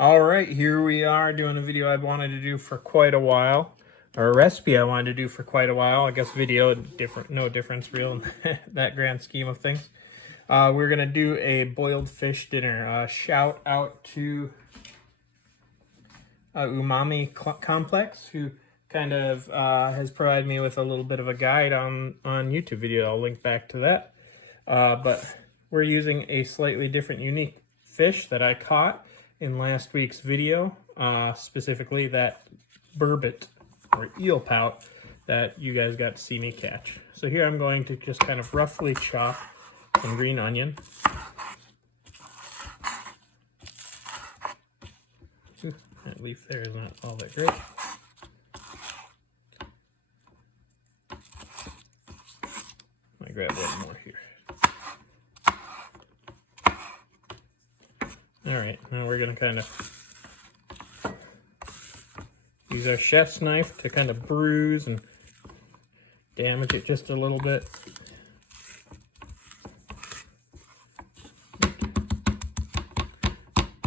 All right, here we are doing a video I wanted to do for quite a while, or a recipe I wanted to do for quite a while. I guess video, no difference real in that grand scheme of things. We're gonna do a boiled fish dinner. Shout out to Umami Complex, who kind of has provided me with a little bit of a guide on YouTube video. I'll link back to that. But we're using a slightly different, unique fish that I caught in last week's video, specifically that burbot or eel pout that you guys got to see me catch. So here I'm going to just kind of roughly chop some green onion. Ooh, that leaf there is not all that great. I grab one more here. All right, now we're gonna kind of use our chef's knife to kind of bruise and damage it just a little bit.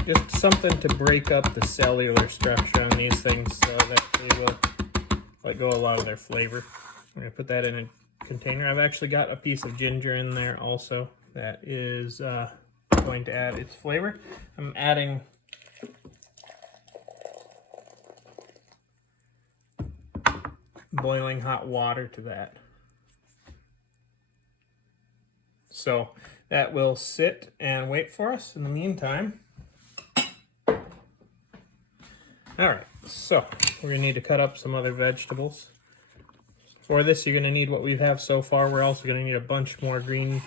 Just something to break up the cellular structure on these things so that they will let go a lot of their flavor. I'm gonna put that in a container. I've actually got a piece of ginger in there also that is going to add its flavor. I'm adding boiling hot water to that. So that will sit and wait for us in the meantime. All right, so we're gonna need to cut up some other vegetables. For this, you're gonna need what we have so far. We're also gonna need a bunch more green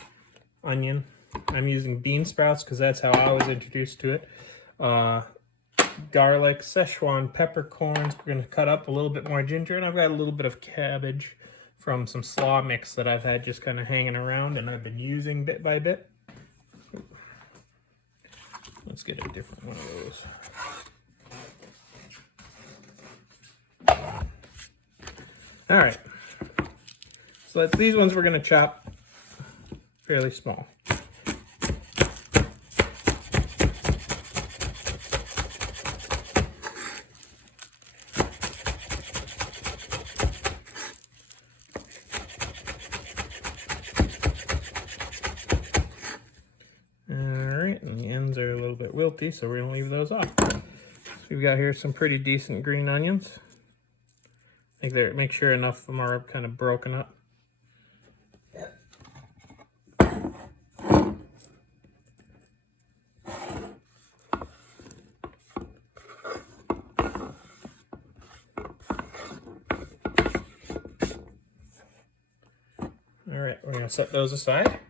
onion. I'm using bean sprouts because that's how I was introduced to it. Garlic, Szechuan, peppercorns. We're going to cut up a little bit more ginger, and I've got a little bit of cabbage from some slaw mix that I've had just kind of hanging around and I've been using bit by bit. Let's get a different one of those. All right. So these ones we're going to chop fairly small. Are a little bit wilty, so we're gonna leave those off. So we've got here some pretty decent green onions. I think there, make sure enough of them are kind of broken up. All right, we're gonna set those aside.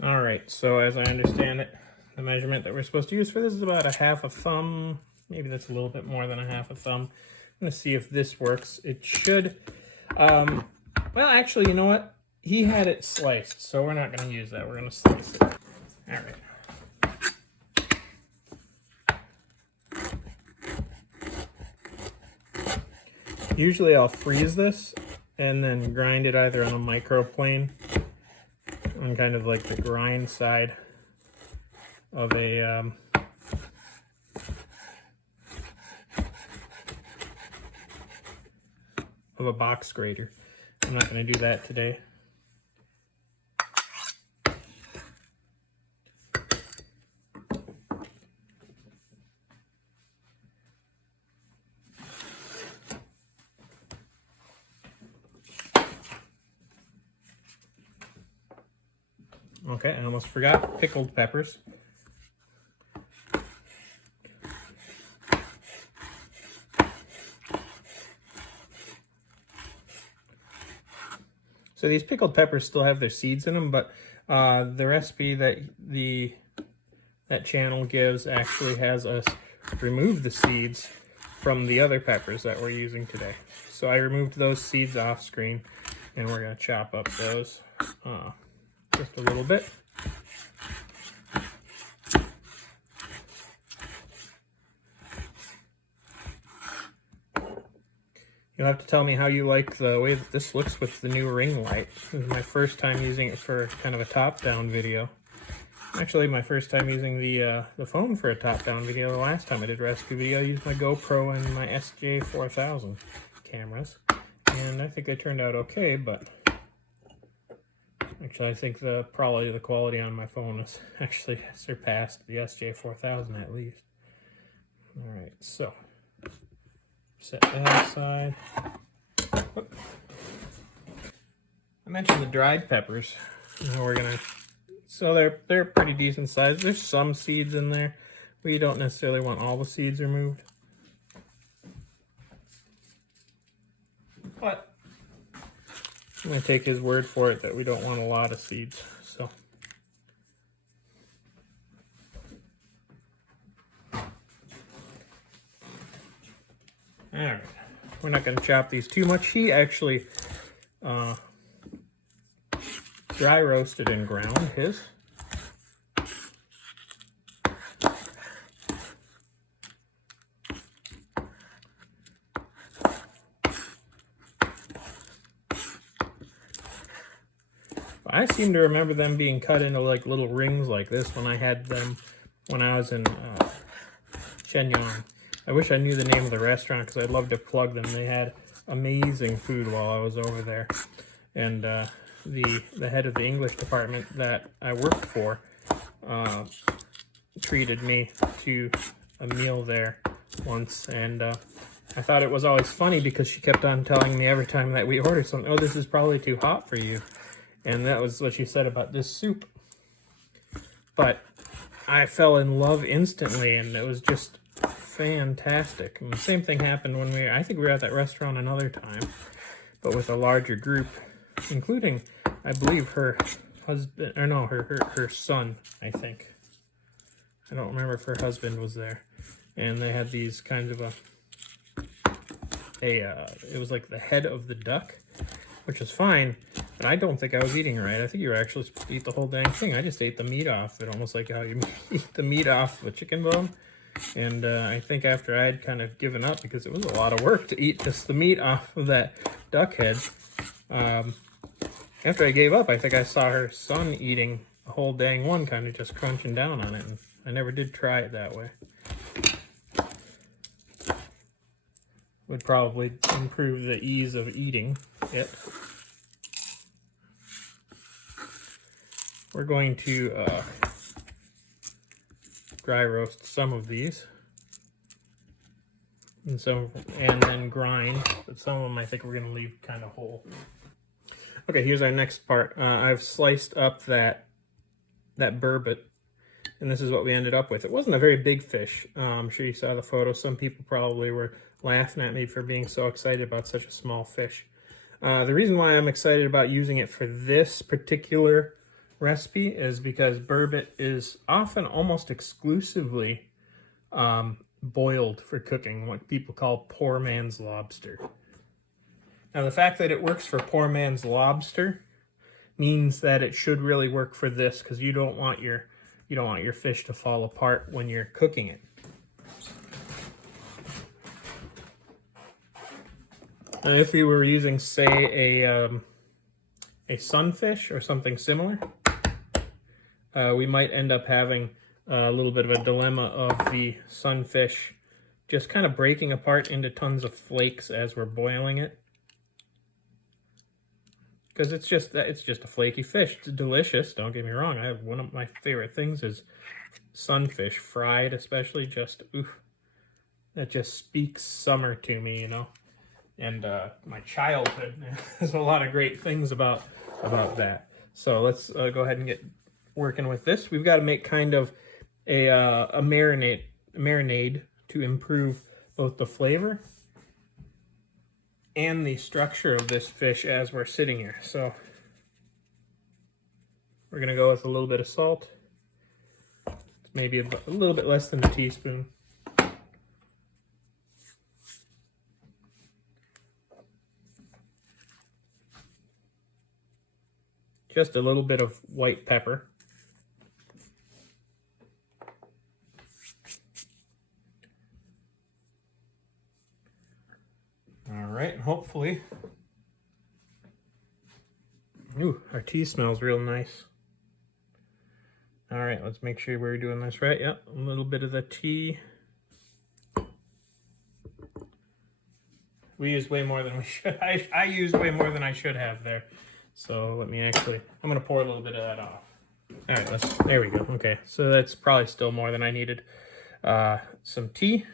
All right, so as I understand it, the measurement that we're supposed to use for this is about a half a thumb. Maybe that's a little bit more than a half a thumb. I'm gonna see if this works. It should. Well, actually, you know what? He had it sliced, so we're not gonna use that. We're gonna slice it. All right. Usually I'll freeze this and then grind it either on a microplane on kind of like the grind side of a box grater. I'm not going to do that today. Okay, I almost forgot pickled peppers. So these pickled peppers still have their seeds in them, but the recipe that that channel gives actually has us remove the seeds from the other peppers that we're using today. So I removed those seeds off screen, and we're going to chop up those just a little bit. You'll have to tell me how you like the way that this looks with the new ring light. This is my first time using it for kind of a top-down video. Actually, my first time using the phone for a top-down video. The last time I did a recipe video, I used my GoPro and my SJ4000 cameras. And I think they turned out okay, but actually I think probably the quality on my phone has actually surpassed the SJ4000 at least. Alright, so set that aside. Oop. I mentioned the dried peppers. Now we're gonna, so they're pretty decent size. There's some seeds in there, but you don't necessarily want all the seeds removed. But I'm gonna take his word for it that we don't want a lot of seeds. So alright. We're not going to chop these too much. He actually dry roasted and ground his. I seem to remember them being cut into like little rings like this when I had them when I was in Szechuan. I wish I knew the name of the restaurant because I'd love to plug them. They had amazing food while I was over there. And the head of the English department that I worked for treated me to a meal there once. And I thought it was always funny because she kept on telling me every time that we ordered something, oh, this is probably too hot for you. And that was what she said about this soup. But I fell in love instantly, and it was just fantastic. And the same thing happened when I think we were at that restaurant another time, but with a larger group, including, I believe, her husband, or no, her son, I think. I don't remember if her husband was there. And they had these kinds of it was like the head of the duck, which was fine, but I don't think I was eating right. I think you were actually supposed to eat the whole dang thing. I just ate the meat off it, almost like how you eat the meat off the chicken bone. And I think after I had kind of given up, because it was a lot of work to eat just the meat off of that duck head, after I gave up, I think I saw her son eating a whole dang one, kind of just crunching down on it, and I never did try it that way. Would probably improve the ease of eating it. We're going to dry roast some of these, and then grind, but some of them I think we're going to leave kind of whole. Okay, here's our next part. I've sliced up that burbot, and this is what we ended up with. It wasn't a very big fish. I'm sure you saw the photo. Some people probably were laughing at me for being so excited about such a small fish. The reason why I'm excited about using it for this particular recipe is because burbot is often almost exclusively boiled for cooking, what people call poor man's lobster. Now, the fact that it works for poor man's lobster means that it should really work for this, because you don't want your fish to fall apart when you're cooking it. Now, if you were using, say, a sunfish or something similar, we might end up having a little bit of a dilemma of the sunfish just kind of breaking apart into tons of flakes as we're boiling it. Because it's just a flaky fish. It's delicious, don't get me wrong. One of my favorite things is sunfish, fried especially. Just, oof, that just speaks summer to me, you know. And my childhood, there's a lot of great things about that. So let's go ahead and get working with this. We've got to make kind of a marinade to improve both the flavor and the structure of this fish as we're sitting here. So we're going to go with a little bit of salt, maybe a little bit less than a teaspoon. Just a little bit of white pepper. All right, hopefully, ooh, our tea smells real nice. All right, let's make sure we're doing this right. Yep, a little bit of the tea. We used way more than we should. I used way more than I should have there. So let me actually, I'm gonna pour a little bit of that off. All right, there we go. Okay, so that's probably still more than I needed. Some tea.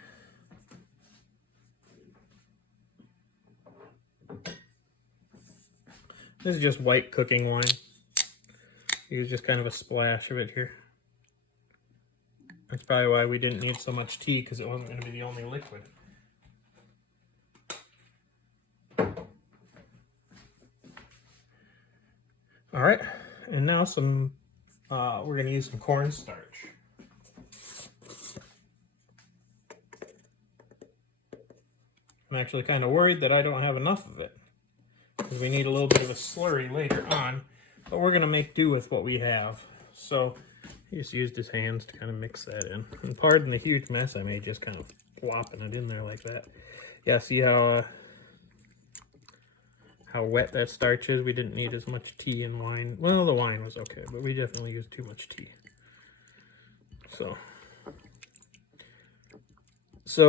This is just white cooking wine. Use just kind of a splash of it here. That's probably why we didn't need so much tea, because it wasn't going to be the only liquid. All right, and now we're going to use some cornstarch. I'm actually kind of worried that I don't have enough of it, because we need a little bit of a slurry later on, but we're going to make do with what we have. So he just used his hands to kind of mix that in. And pardon the huge mess I made, just kind of plopping it in there like that. Yeah, see how wet that starch is? We didn't need as much tea and wine. Well, the wine was okay, but we definitely used too much tea. So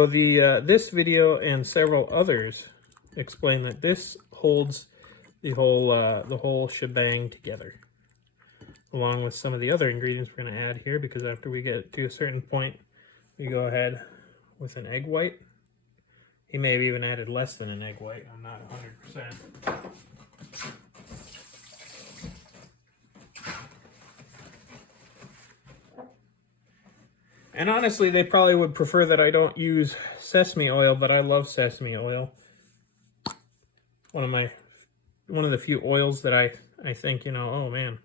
this video and several others explain that this holds the whole shebang together, along with some of the other ingredients we're going to add here, because after we get to a certain point, we go ahead with an egg white. He may have even added less than an egg white. I'm not 100%. And honestly, they probably would prefer that I don't use sesame oil, but I love sesame oil. One of the few oils that I think, you know, oh man,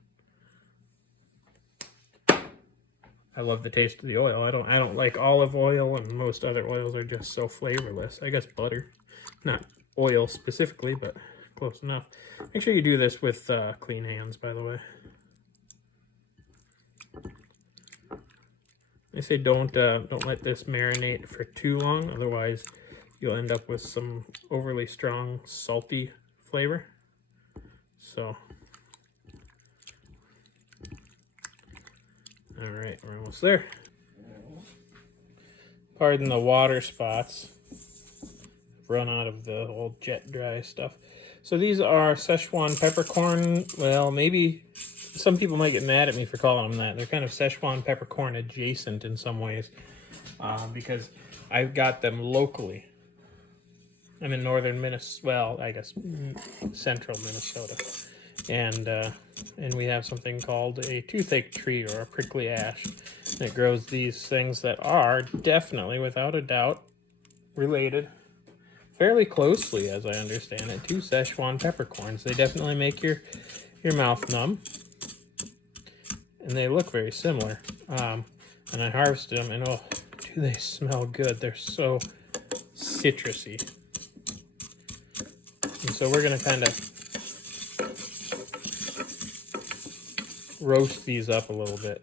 I love the taste of the oil. I don't like olive oil, and most other oils are just so flavorless. I guess butter, not oil specifically, but close enough. Make sure you do this with clean hands, by the way. They say don't let this marinate for too long, otherwise you'll end up with some overly strong salty flavor. So, all right, we're almost there. Pardon the water spots. Run out of the old jet dry stuff. So these are Szechuan peppercorn. Well, maybe some people might get mad at me for calling them that. They're kind of Szechuan peppercorn adjacent in some ways, because I've got them locally. I'm in northern Minnesota, well, I guess central Minnesota, and we have something called a toothache tree or a prickly ash. And it grows these things that are definitely, without a doubt, related fairly closely, as I understand it, to Szechuan peppercorns. They definitely make your mouth numb, and they look very similar. And I harvested them, and oh, do they smell good. They're so citrusy. And so we're going to kind of roast these up a little bit.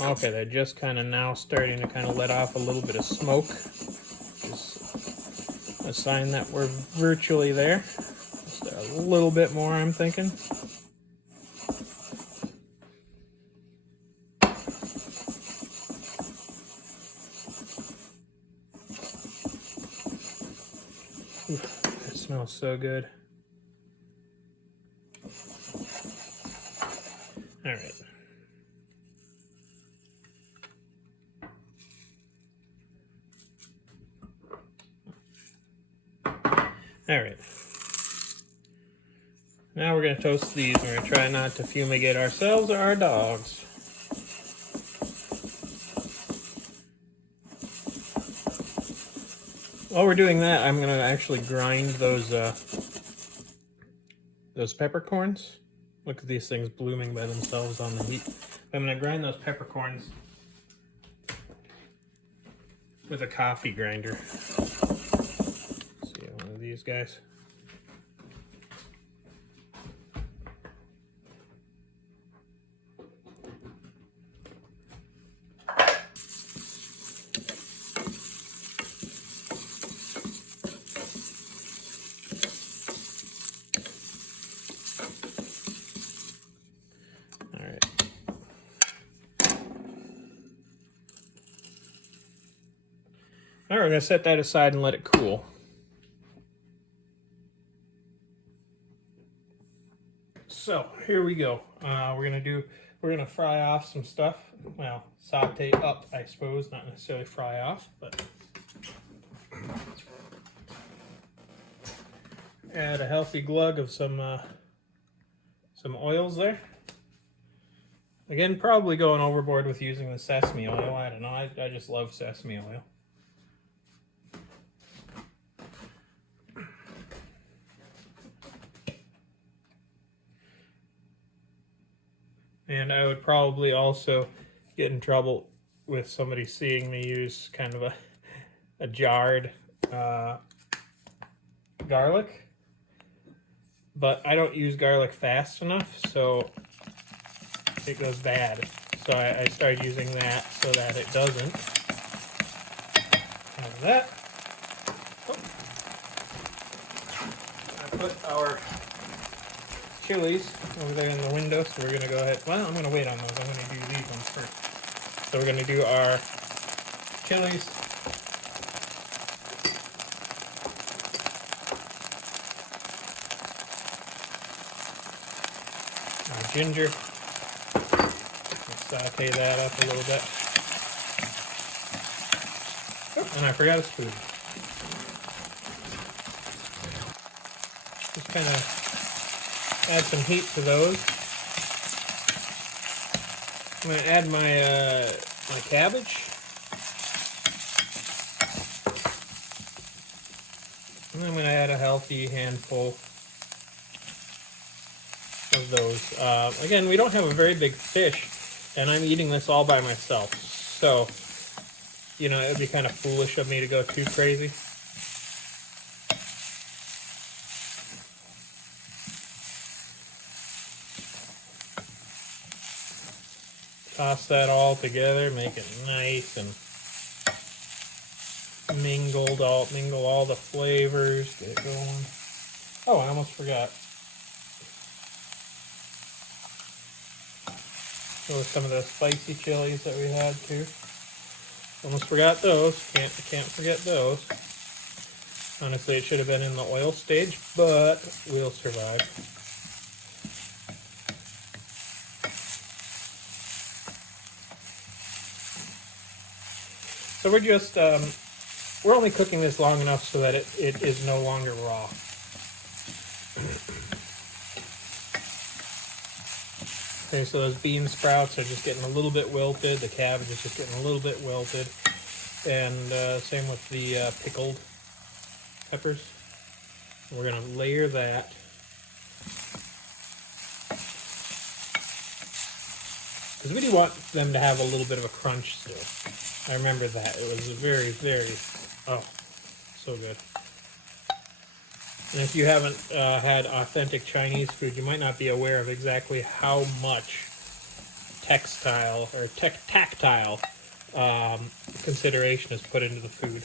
Okay, they're just kind of now starting to kind of let off a little bit of smoke. Just a sign that we're virtually there. Just a little bit more, I'm thinking. Oof, that smells so good. All right. All right. Now we're going to toast these. We're going to try not to fumigate ourselves or our dogs. While we're doing that, I'm going to actually grind those peppercorns. Look at these things blooming by themselves on the heat. I'm going to grind those peppercorns with a coffee grinder. Let's see, one of these guys. All right, we're gonna set that aside and let it cool. So here we go. We're gonna fry off some stuff. Well, saute up, I suppose, not necessarily fry off, but add a healthy glug of some oils there. Again, probably going overboard with using the sesame oil. I don't know. I just love sesame oil. And I would probably also get in trouble with somebody seeing me use kind of a jarred garlic. But I don't use garlic fast enough, so it goes bad. So I started using that so that it doesn't. Have that. Oh. I put our chilies over there in the window, so we're going to go ahead. Well, I'm going to wait on those. I'm going to do these ones first. So we're going to do our chilies. Our ginger. Let's saute that up a little bit. Oh, and I forgot a spoon. Just kind of add some heat to those. I'm going to add my my cabbage. And I'm going to add a healthy handful of those. Again, we don't have a very big fish, and I'm eating this all by myself. So, you know, it would be kind of foolish of me to go too crazy. Toss that all together, make it nice and mingle all the flavors, get it going. Oh, I almost forgot. So some of the spicy chilies that we had too. Almost forgot those. Can't forget those. Honestly, it should have been in the oil stage, but we'll survive. So we're just, we're only cooking this long enough so that it is no longer raw. Okay, so those bean sprouts are just getting a little bit wilted. The cabbage is just getting a little bit wilted. And same with the pickled peppers. We're going to layer that. Because we do want them to have a little bit of a crunch still. I remember that. It was very, very, oh, so good. And if you haven't had authentic Chinese food, you might not be aware of exactly how much tactile consideration is put into the food.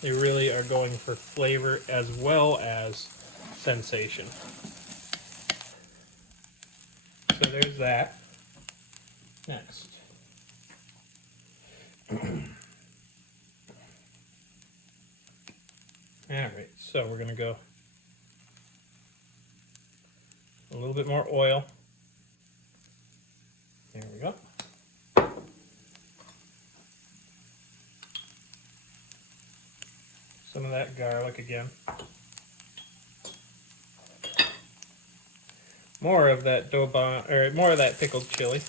They really are going for flavor as well as sensation. So there's that. Next. Alright, so we're going to go a little bit more oil. There we go. Some of that garlic again. More of that Douban, or more of that pickled chili.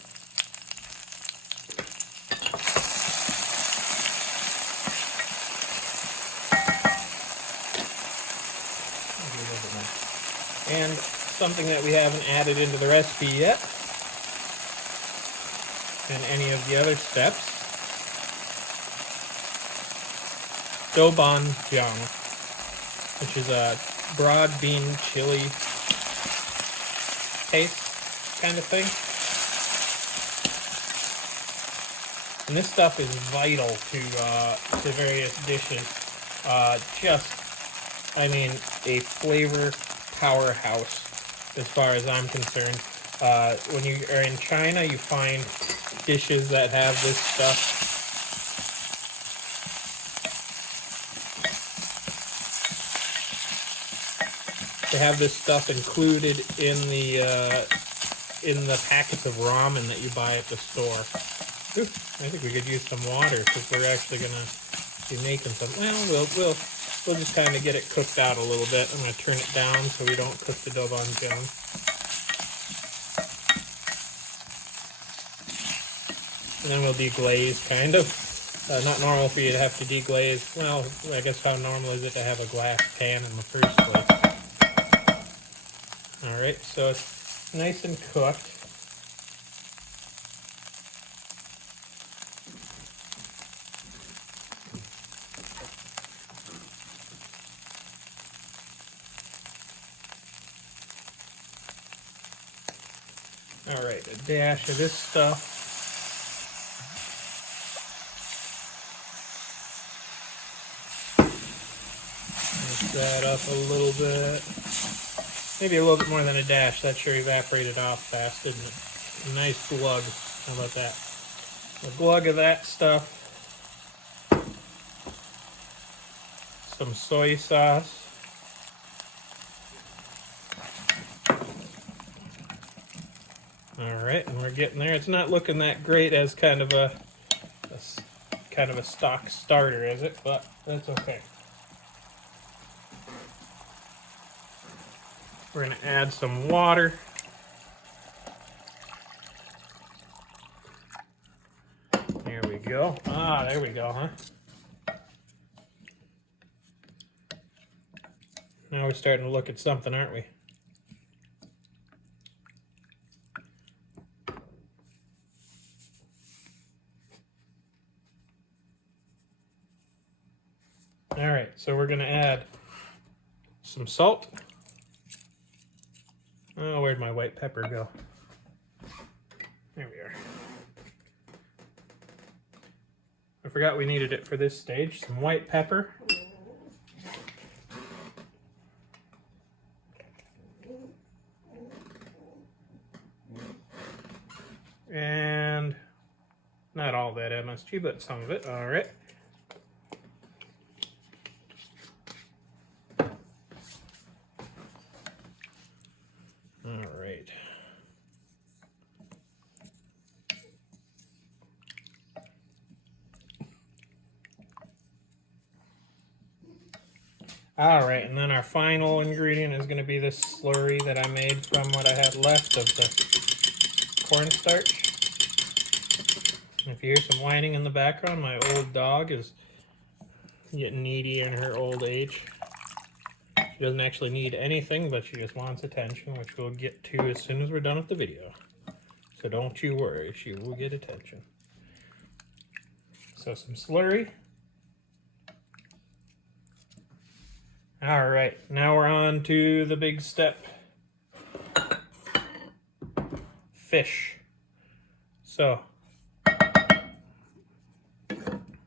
And something that we haven't added into the recipe yet, and any of the other steps, Douban Jiang, which is a broad bean chili paste kind of thing. And this stuff is vital to various dishes. I mean, a flavor powerhouse as far as I'm concerned. When you are in China, you find dishes that have this stuff They have this stuff included in the packets of ramen that you buy at the store. Ooh, I think we could use some water because we're actually gonna be making some. Well, we'll just kind of get it cooked out a little bit. I'm gonna turn it down so we don't cook the Douban Jiang. And then we'll deglaze, kind of. Not normal for you to have to deglaze. Well, I guess how normal is it to have a glass pan in the first place? Alright, so it's nice and cooked. Alright, a dash of this stuff. Mix that up a little bit. Maybe a little bit more than a dash. That sure evaporated off fast, didn't it? A nice glug. How about that? A glug of that stuff. Some soy sauce. Alright, and we're getting there. It's not looking that great as kind of a stock starter, is it? But that's okay. We're going to add some water. There we go. Ah, there we go, huh? Now we're starting to look at something, aren't we? Alright, so we're going to add some salt. Oh, where'd my white pepper go? There we are. I forgot we needed it for this stage. Some white pepper. And not all that MSG, but some of it. Alright. Alright, and then our final ingredient is going to be this slurry that I made from what I had left of the cornstarch. If you hear some whining in the background, my old dog is getting needy in her old age. She doesn't actually need anything, but she just wants attention, which we'll get to as soon as we're done with the video. So don't you worry, she will get attention. So some slurry. Alright, now we're on to the big step. Fish. So,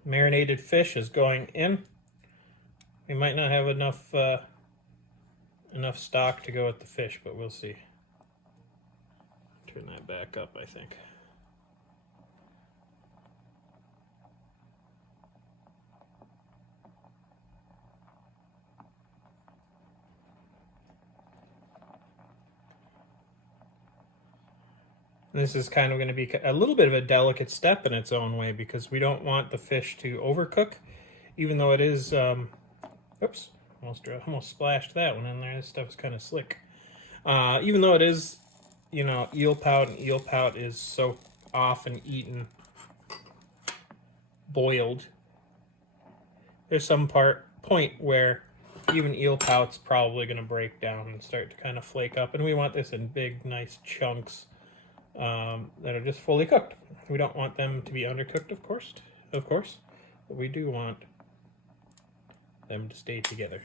marinated fish is going in. We might not have enough stock to go with the fish, but we'll see. Turn that back up, I think. This is kind of going to be a little bit of a delicate step in its own way because we don't want the fish to overcook, even though it is, oops, almost splashed that one in there. This stuff is kind of slick. Even though it is, you know, eel pout, and eel pout is so often eaten boiled, there's some point where even eel pout's probably going to break down and start to kind of flake up, and we want this in big, nice chunks. That are just fully cooked. We don't want them to be undercooked, of course, but we do want them to stay together.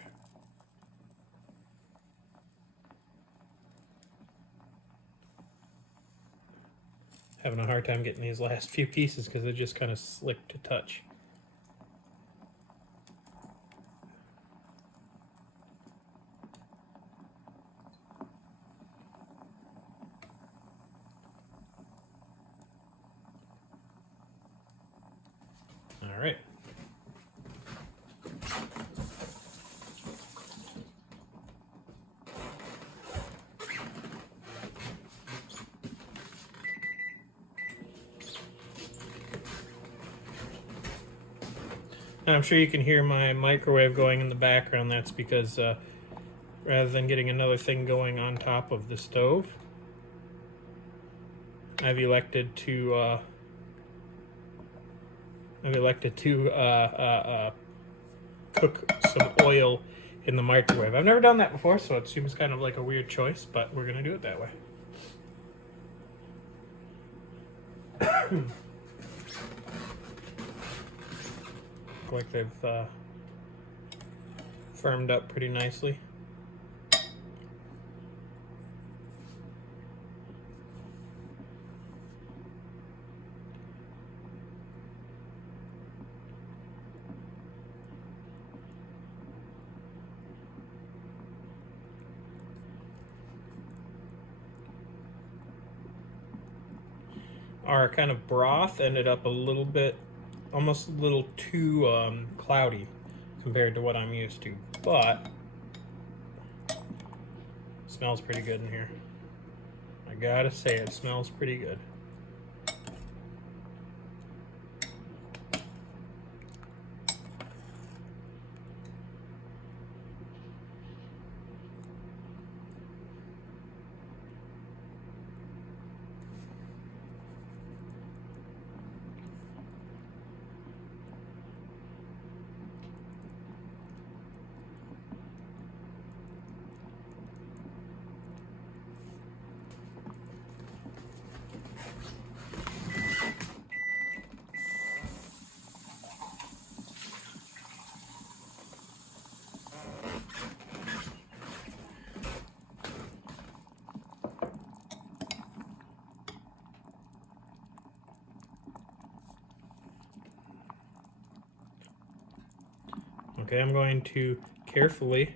Having a hard time getting these last few pieces because they're just kind of slick to touch. All right. And I'm sure you can hear my microwave going in the background. That's because rather than getting another thing going on top of the stove, I've elected to cook some oil in the microwave. I've never done that before, so it seems kind of like a weird choice, but we're gonna do it that way. Look like they've firmed up pretty nicely. Our kind of broth ended up a little bit, almost a little too cloudy compared to what I'm used to, but it smells pretty good in here. I gotta say, it smells pretty good. Okay, I'm going to carefully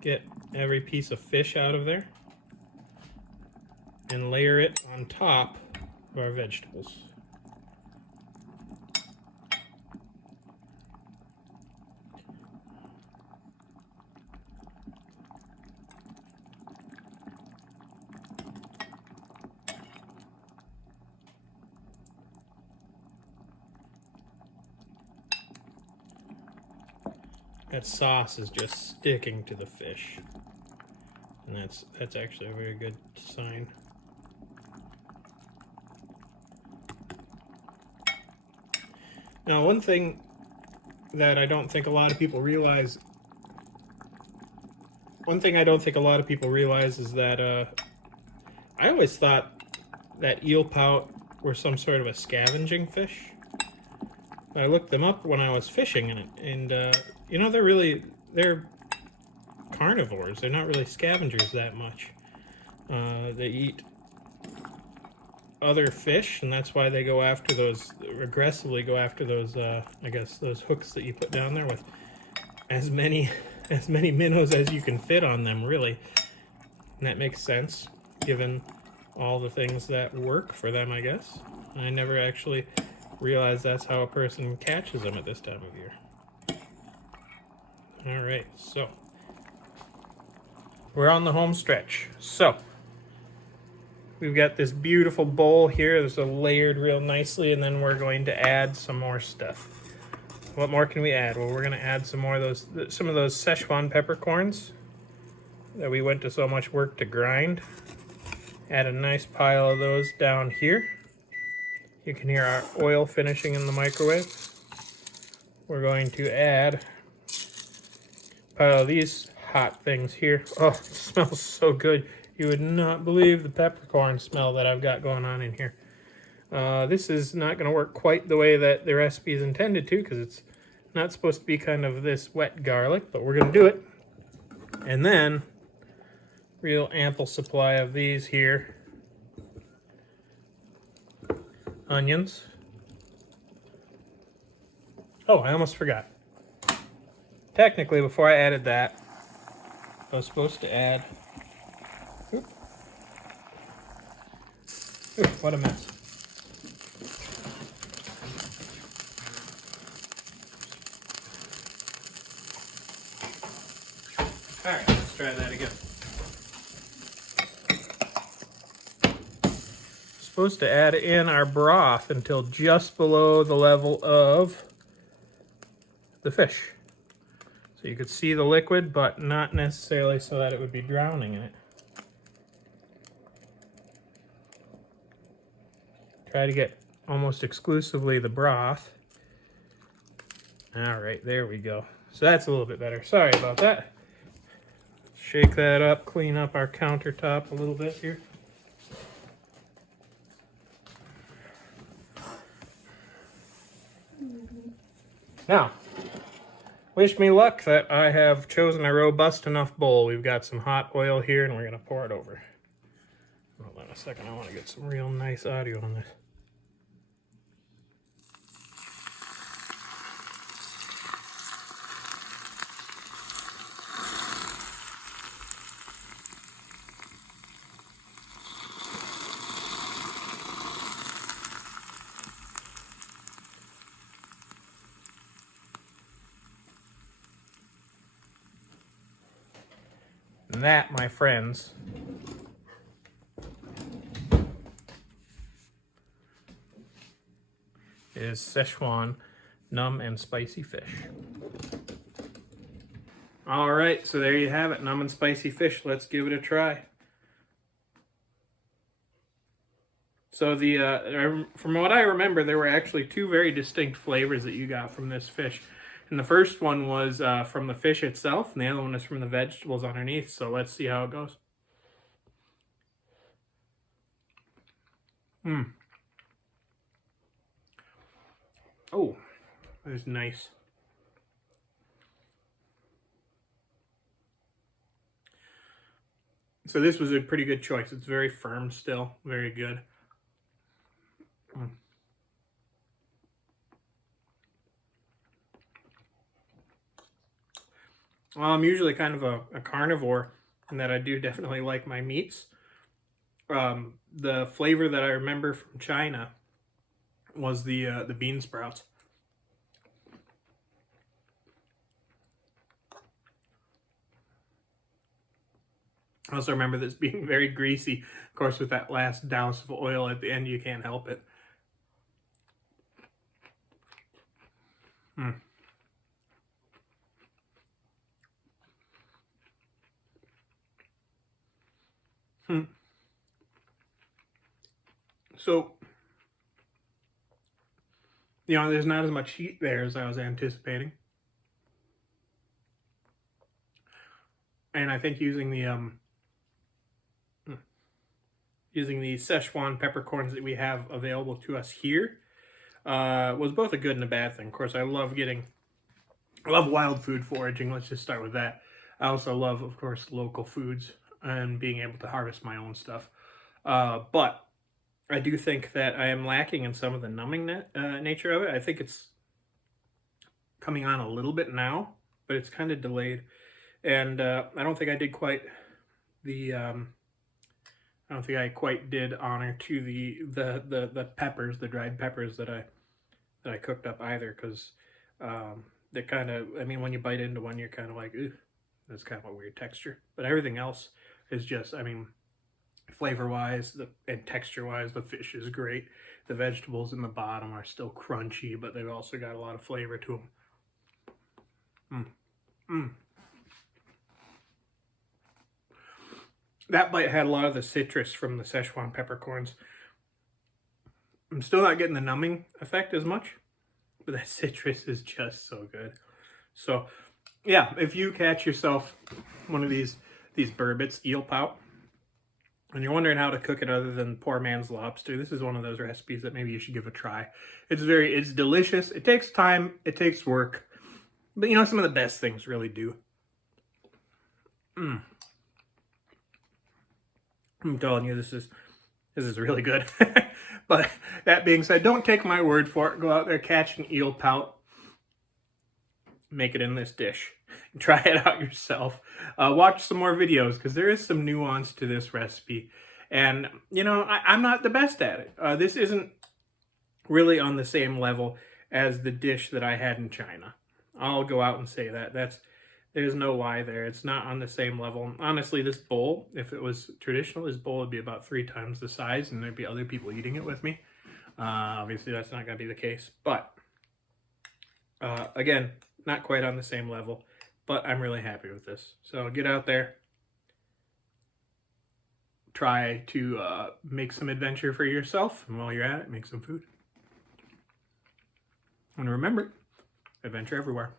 get every piece of fish out of there and layer it on top of our vegetables. That sauce is just sticking to the fish, and that's actually a very good sign. Now, one thing that I don't think a lot of people realize, is that I always thought that eel pout were some sort of a scavenging fish. I looked them up when I was fishing in it, and you know, they're carnivores. They're not really scavengers that much. They eat other fish, and that's why they go after those, aggressively go after those, I guess, those hooks that you put down there with as many minnows as you can fit on them, really. And that makes sense, given all the things that work for them, I guess. I never actually realized that's how a person catches them at this time of year. All right, so we're on the home stretch. So we've got this beautiful bowl here. This is layered real nicely, and then we're going to add some more stuff. What more can we add? Well, we're going to add some of those Szechuan peppercorns that we went to so much work to grind. Add a nice pile of those down here. You can hear our oil finishing in the microwave. We're going to add a pile of these hot things here. Oh, it smells so good. You would not believe the peppercorn smell that I've got going on in here. This is not going to work quite the way that the recipe is intended to, because it's not supposed to be kind of this wet garlic, but we're going to do it. And then, real ample supply of these here. Onions. Oh, I almost forgot. Technically, before I added that, I was supposed to add... Oop, what a mess. Alright, let's try that again. Supposed to add in our broth until just below the level of the fish. So you could see the liquid, but not necessarily so that it would be drowning in it. Try to get almost exclusively the broth. All right, there we go. So that's a little bit better. Sorry about that. Shake that up, clean up our countertop a little bit here. Now, wish me luck that I have chosen a robust enough bowl. We've got some hot oil here and we're gonna pour it over. Hold on a second, I wanna get some real nice audio on this. And that, my friends, is Szechuan numb and spicy fish. All right, so there you have it, numb and spicy fish. Let's give it a try. So from what I remember, there were actually two very distinct flavors that you got from this fish. And the first one was from the fish itself, and the other one is from the vegetables underneath. So let's see how it goes. Oh, that is nice. So this was a pretty good choice. It's very firm still, very good. Well, I'm usually kind of a carnivore in that I do definitely like my meats. The flavor that I remember from China was the bean sprouts. I also remember this being very greasy. Of course, with that last douse of oil at the end, you can't help it. So, you know, there's not as much heat there as I was anticipating. And I think using the Szechuan peppercorns that we have available to us here was both a good and a bad thing. Of course, I love wild food foraging. Let's just start with that. I also love, of course, local foods and being able to harvest my own stuff. But I do think that I am lacking in some of the numbing nature of it. I think it's coming on a little bit now, but it's kind of delayed. And I don't think I did quite the I don't think I quite did honor to the peppers, the dried peppers that I cooked up either, because they kind of, I mean, when you bite into one, you're kind of like, ooh, that's kind of a weird texture. But everything else is just, I mean, flavor-wise and texture-wise, the fish is great. The vegetables in the bottom are still crunchy, but they've also got a lot of flavor to them. That bite had a lot of the citrus from the Szechuan peppercorns. I'm still not getting the numbing effect as much, but that citrus is just so good. So, yeah, if you catch yourself one of these Burbots, eel pout, and you're wondering how to cook it other than poor man's lobster, this is one of those recipes that maybe you should give a try. It's delicious. It takes time. It takes work. But, you know, some of the best things really do. I'm telling you, this is really good. But that being said, don't take my word for it. Go out there, catch an eel pout, make it in this dish. Try it out yourself. Watch some more videos, because there is some nuance to this recipe. And, you know, I'm not the best at it. This isn't really on the same level as the dish that I had in China. I'll go out and say that. There's no lie there. It's not on the same level. Honestly, this bowl, if it was traditional, this bowl would be about 3 times the size, and there'd be other people eating it with me. Obviously, that's not going to be the case. But, again, not quite on the same level, but I'm really happy with this. So get out there, try to make some adventure for yourself, and while you're at it, make some food. And remember, adventure everywhere.